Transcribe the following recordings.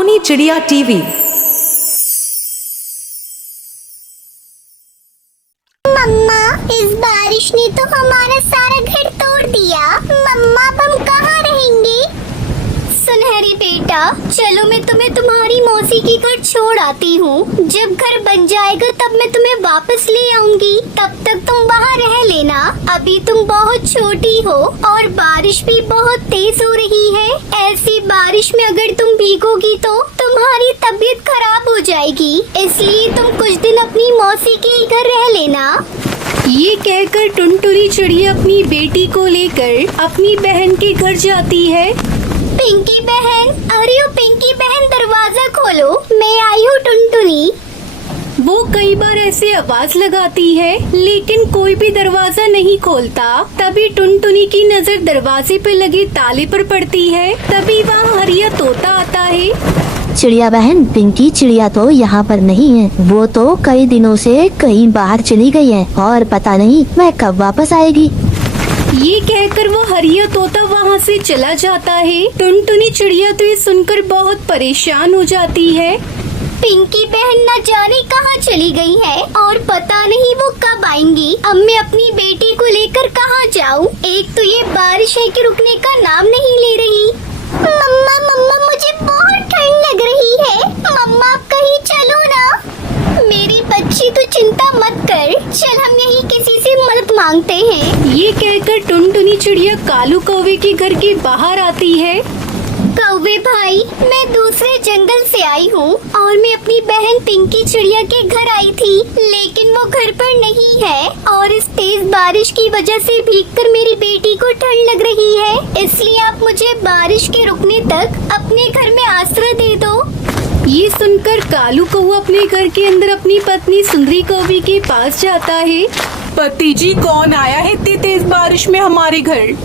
टुनटुनी चिड़िया टीवी। मम्मा, इस बारिश ने तो हमारा सारा घर तोड़ दिया। मम्मा, अब हम कहाँ रहेंगे? सुनहरी बेटा, चलो मैं तुम्हें तुम्हारी मौसी के घर छोड़ आती हूँ। जब घर बन जाएगा तब मैं तुम्हें वापस ले आऊंगी। तब तक तुम वहाँ रह लेना। अभी तुम बहुत छोटी हो और बारिश भी बहुत तेज हो रही है। ऐसी बारिश में अगर तुम भीगोगी तो तुम्हारी तबीयत खराब हो जाएगी। इसलिए तुम कुछ दिन अपनी मौसी के घर रह लेना। ये कहकर टुनटुनी चिड़िया अपनी बेटी को लेकर अपनी बहन के घर जाती है। पिंकी बहन, अरे ओ पिंकी बहन, दरवाजा खोलो, मैं आई हूँ टुनटुनी। वो कई बार ऐसे आवाज लगाती है लेकिन कोई भी दरवाजा नहीं खोलता। तभी टुनटुनी की नजर दरवाजे पे लगे ताले पर पड़ती है। तभी वहाँ हरिया तोता आता है। चिड़िया बहन, पिंकी चिड़िया तो यहाँ पर नहीं है। वो तो कई दिनों से कहीं बाहर चली गई है और पता नहीं वह कब वापस आएगी। ये कहकर वो हरिया तोता वहाँ से चला जाता है। टुनटुनी चिड़िया तो ये सुनकर बहुत परेशान हो जाती है। पिंकी बहन न जाने कहाँ चली गई है और पता नहीं वो कब आएंगी। अब मैं अपनी बेटी को लेकर कहाँ जाऊँ? एक तो ये बारिश है कि रुकने का नाम नहीं ले रही। मम्मा मम्मा, मुझे बहुत ठंड लग रही है। मम्मा, आप कहीं चलो ना। मेरी बच्ची, तू चिंता मत कर, चल हम यहीं किसी से मदद मांगते हैं। ये कहकर टुनटुनी चिड़िया कालू कौवे के घर के बाहर आती है। कौवे भाई, मैं दूसरे जंगल से आई हूँ और मैं अपनी बहन पिंकी चिड़िया के घर आई थी, लेकिन वो घर पर नहीं है और इस तेज बारिश की वजह से भीगकर मेरी बेटी को ठंड लग रही है। इसलिए आप मुझे बारिश के रुकने तक अपने घर में आश्रय दे दो। ये सुनकर कालू कौवा अपने घर के अंदर अपनी पत्नी सुंदरी कौवी के पास जाता है। पति जी, कौन आया है इतनी तेज बारिश में हमारे घर?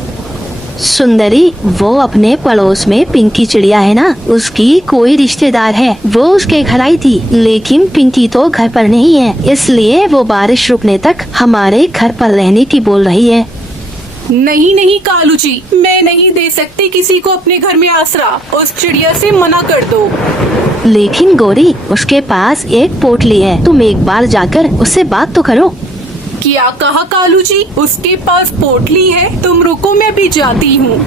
सुंदरी, वो अपने पड़ोस में पिंकी चिड़िया है ना, उसकी कोई रिश्तेदार है। वो उसके घर आई थी, लेकिन पिंकी तो घर पर नहीं है, इसलिए वो बारिश रुकने तक हमारे घर पर रहने की बोल रही है। नहीं नहीं कालू जी, मैं नहीं दे सकती किसी को अपने घर में आसरा। उस चिड़िया से मना कर दो। लेकिन गौरी, उसके पास एक पोटली है, तुम एक बार जाकर उससे बात तो करो। क्या कहा कालू जी? उसके पास पोटली है? तुम रुको, मैं भी जाती हूँ।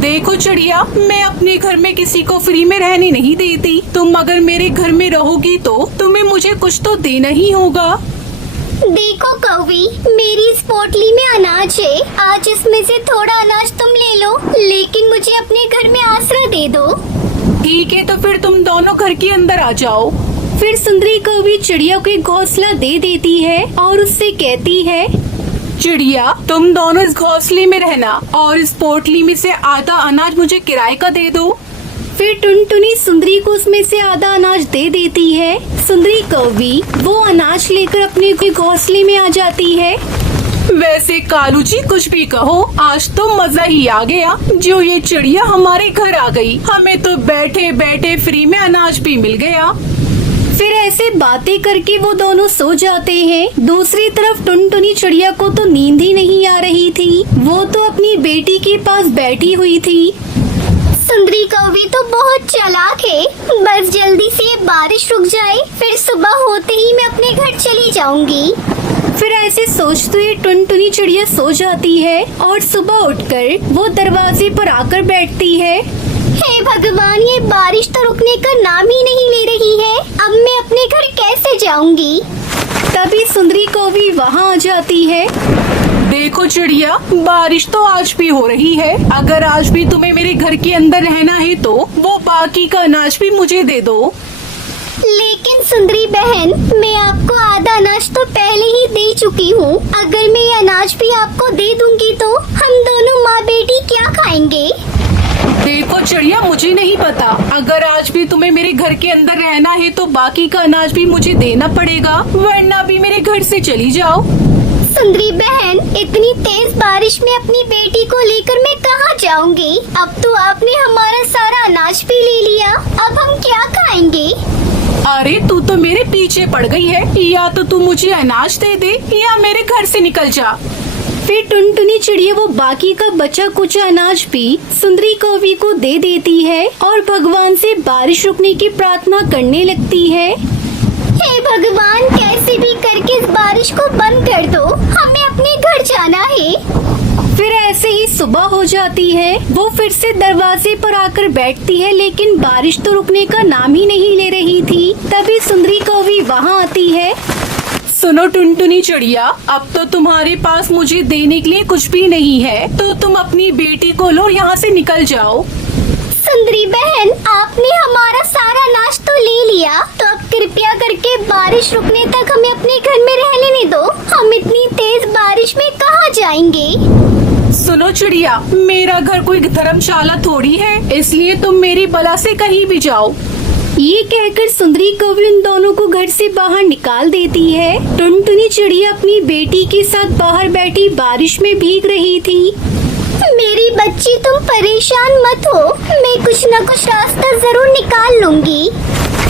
देखो चिड़िया, मैं अपने घर में किसी को फ्री में रहने नहीं देती। तुम अगर मेरे घर में रहोगी तो तुम्हें मुझे कुछ तो देना ही होगा। देखो कौवी, मेरी इस पोटली में अनाज है। आज इसमें से थोड़ा अनाज तुम ले लो, लेकिन मुझे अपने घर में आश्रय दे दो। ठीक है, तो फिर तुम दोनों घर के अंदर आ जाओ। फिर सुंदरी कौवी चिड़िया को एक घोंसला दे देती है और उससे कहती है, चिड़िया, तुम दोनों इस घोंसले में रहना और इस पोटली में से आधा अनाज मुझे किराए का दे दो। फिर टुनटुनी सुंदरी को उसमें से आधा अनाज दे देती है। सुंदरी कौवी वो अनाज लेकर अपने घोंसले में आ जाती है। वैसे कालू जी, कुछ भी कहो, आज तो मजा ही आ गया जो ये चिड़िया हमारे घर आ गई। हमें तो बैठे बैठे फ्री में अनाज भी मिल गया। फिर ऐसे बातें करके वो दोनों सो जाते हैं। दूसरी तरफ टुनटुनी चिड़िया को तो नींद ही नहीं आ रही थी। वो तो अपनी बेटी के पास बैठी हुई थी। सुंदरी कौवी तो बहुत चालाक है। बस जल्दी से ये बारिश रुक जाए, फिर सुबह होते ही मैं अपने घर चली जाऊंगी। फिर ऐसे सोचते हुए टुनटुनी चिड़िया सो जाती है और सुबह उठकर वो दरवाजे पर आकर बैठती है। हे भगवान, ये बारिश तो रुकने का नाम ही नहीं ले रही है। अब मैं अपने घर कैसे जाऊंगी? तभी सुंदरी कौवी वहाँ आ जाती है। देखो चिड़िया, बारिश तो आज भी हो रही है। अगर आज भी तुम्हें मेरे घर के अंदर रहना है तो वो बाकी का अनाज भी मुझे दे दो। लेकिन सुंदरी बहन, मैं आपको आधा अनाज तो पहले ही दे चुकी हूँ। अगर मैं ये अनाज भी आपको दे दूंगी तो हम दोनों माँ बेटी क्या खाएंगे? देखो चिड़िया, मुझे नहीं पता। अगर आज भी तुम्हें मेरे घर के अंदर रहना है तो बाकी का अनाज भी मुझे देना पड़ेगा, वरना भी मेरे घर से चली जाओ। सुंदरी बहन, इतनी तेज बारिश में अपनी बेटी को लेकर मैं कहाँ जाऊंगी? अब तो आपने हमारा सारा अनाज भी ले लिया, अब हम क्या खाएंगे? अरे तू तो मेरे पीछे पड़ गई है। या तो तू मुझे अनाज दे दे या मेरे घर से निकल जा। फिर टुनटुनी चिड़िया वो बाकी का बचा कुचा अनाज भी सुंदरी कौवी को दे देती है और भगवान से बारिश रुकने की प्रार्थना करने लगती है। हे भगवान, कैसे भी करके इस बारिश को बंद कर दो, हमें अपने घर जाना है। फिर ऐसे ही सुबह हो जाती है। वो फिर से दरवाजे पर आकर बैठती है, लेकिन बारिश तो रुकने का नाम ही नहीं ले रही थी। तभी सुंदरी कौवी वहाँ आती है। सुनो टुनटुनी चिड़िया, अब तो तुम्हारे पास मुझे देने के लिए कुछ भी नहीं है, तो तुम अपनी बेटी को लो, यहाँ से निकल जाओ। सुंदरी बहन, आपने हमारा सारा अनाज तो ले लिया, तो अब कृपया करके बारिश रुकने तक हमें अपने घर में रह लेने दो। हम इतनी तेज बारिश में कहाँ जाएंगे? सुनो चिड़िया, मेरा घर कोई धर्मशाला थोड़ी है, इसलिए तुम मेरी बला से कहीं भी जाओ। ये कहकर सुंदरी कौवी उन दोनों को घर से बाहर निकाल देती है। टुनटुनी चिड़िया अपनी बेटी के साथ बाहर बैठी बारिश में भीग रही थी। मेरी बच्ची, तुम परेशान मत हो, मैं कुछ न कुछ रास्ता जरूर निकाल लूंगी।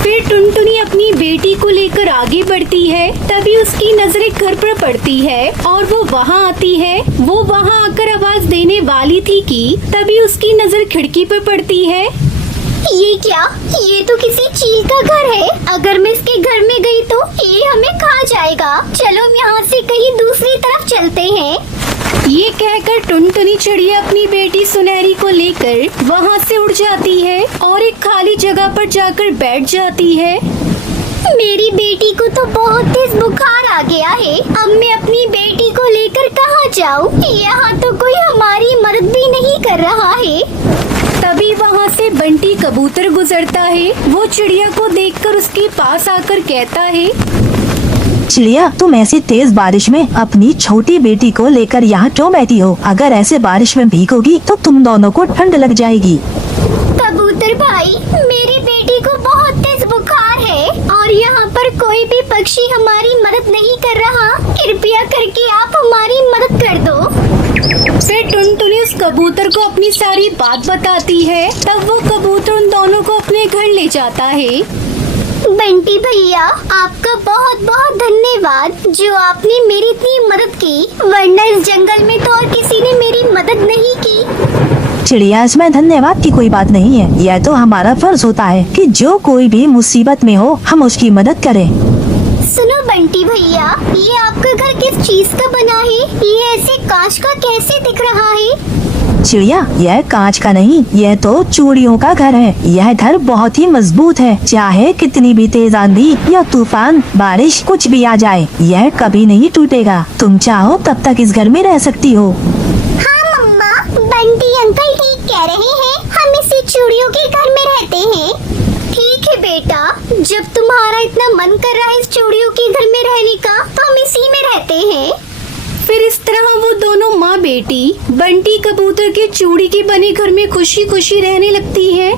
फिर टुनटुनी अपनी बेटी को लेकर आगे बढ़ती है। तभी उसकी नजर एक घर पर पड़ती है और वो वहाँ आती है। वो वहाँ आकर आवाज देने वाली थी कि तभी उसकी नजर खिड़की पर पड़ती है। ये क्या? ये तो किसी चील का घर है। अगर मैं इसके घर में गई तो ये हमें खा जाएगा। चलो हम यहाँ से कहीं दूसरी तरफ चलते हैं। ये कहकर टुनटुनी चिड़िया अपनी बेटी सुनहरी को लेकर वहाँ से उड़ जाती है और एक खाली जगह पर जाकर बैठ जाती है। मेरी बेटी को तो बहुत तेज बुखार आ गया है। अब मैं अपनी बेटी को लेकर कहाँ जाऊँ? यहाँ तो कोई हमारी मदद भी नहीं कर रहा है। तभी वहाँ से बंटी कबूतर गुजरता है। वो चिड़िया को देखकर उसके पास आकर कहता है, चिड़िया, तुम ऐसी तेज बारिश में अपनी छोटी बेटी को लेकर यहाँ क्यों बैठी हो? अगर ऐसे बारिश में भीगोगी तो तुम दोनों को ठंड लग जाएगी। कबूतर भाई, मेरी बेटी को बहुत तेज बुखार है और यहाँ पर कोई भी पक्षी हमारी मदद नहीं कर रहा। कृपया करके आप हमारी मदद कर दो। फिर टुनटुनी उस कबूतर को अपनी सारी बात बताती है। तब वो कबूतर उन दोनों को अपने घर ले जाता है। बंटी भैया, आपका बहुत बहुत धन्यवाद जो आपने मेरी इतनी मदद की, वरना इस जंगल में तो और किसी ने मेरी मदद नहीं की। चिड़िया, इसमें धन्यवाद की कोई बात नहीं है। यह तो हमारा फर्ज होता है कि जो कोई भी मुसीबत में हो हम उसकी मदद करें। सुनो बंटी भैया, ये आपका घर किस चीज का बना है? ये ऐसे कांच का कैसे दिख रहा है? चिड़िया, यह कांच का नहीं, यह तो चूड़ियों का घर है। यह घर बहुत ही मजबूत है। चाहे कितनी भी तेज आंधी या तूफान, बारिश, कुछ भी आ जाए, यह कभी नहीं टूटेगा। तुम चाहो तब तक इस घर में रह सकती हो। हाँ मम्मा, बंटी अंकल ठीक कह रहे हैं। हम इसी चूड़ियों के घर में रहते हैं। ठीक है बेटा, जब तुम्हारा इतना मन कर रहा है इस चूड़ियों के घर में रहने का, तो हम इसी में रहते हैं। फिर इस तरह वो दोनों माँ बेटी बंटी कबूतर के चूड़ी के बने घर में खुशी खुशी रहने लगती है।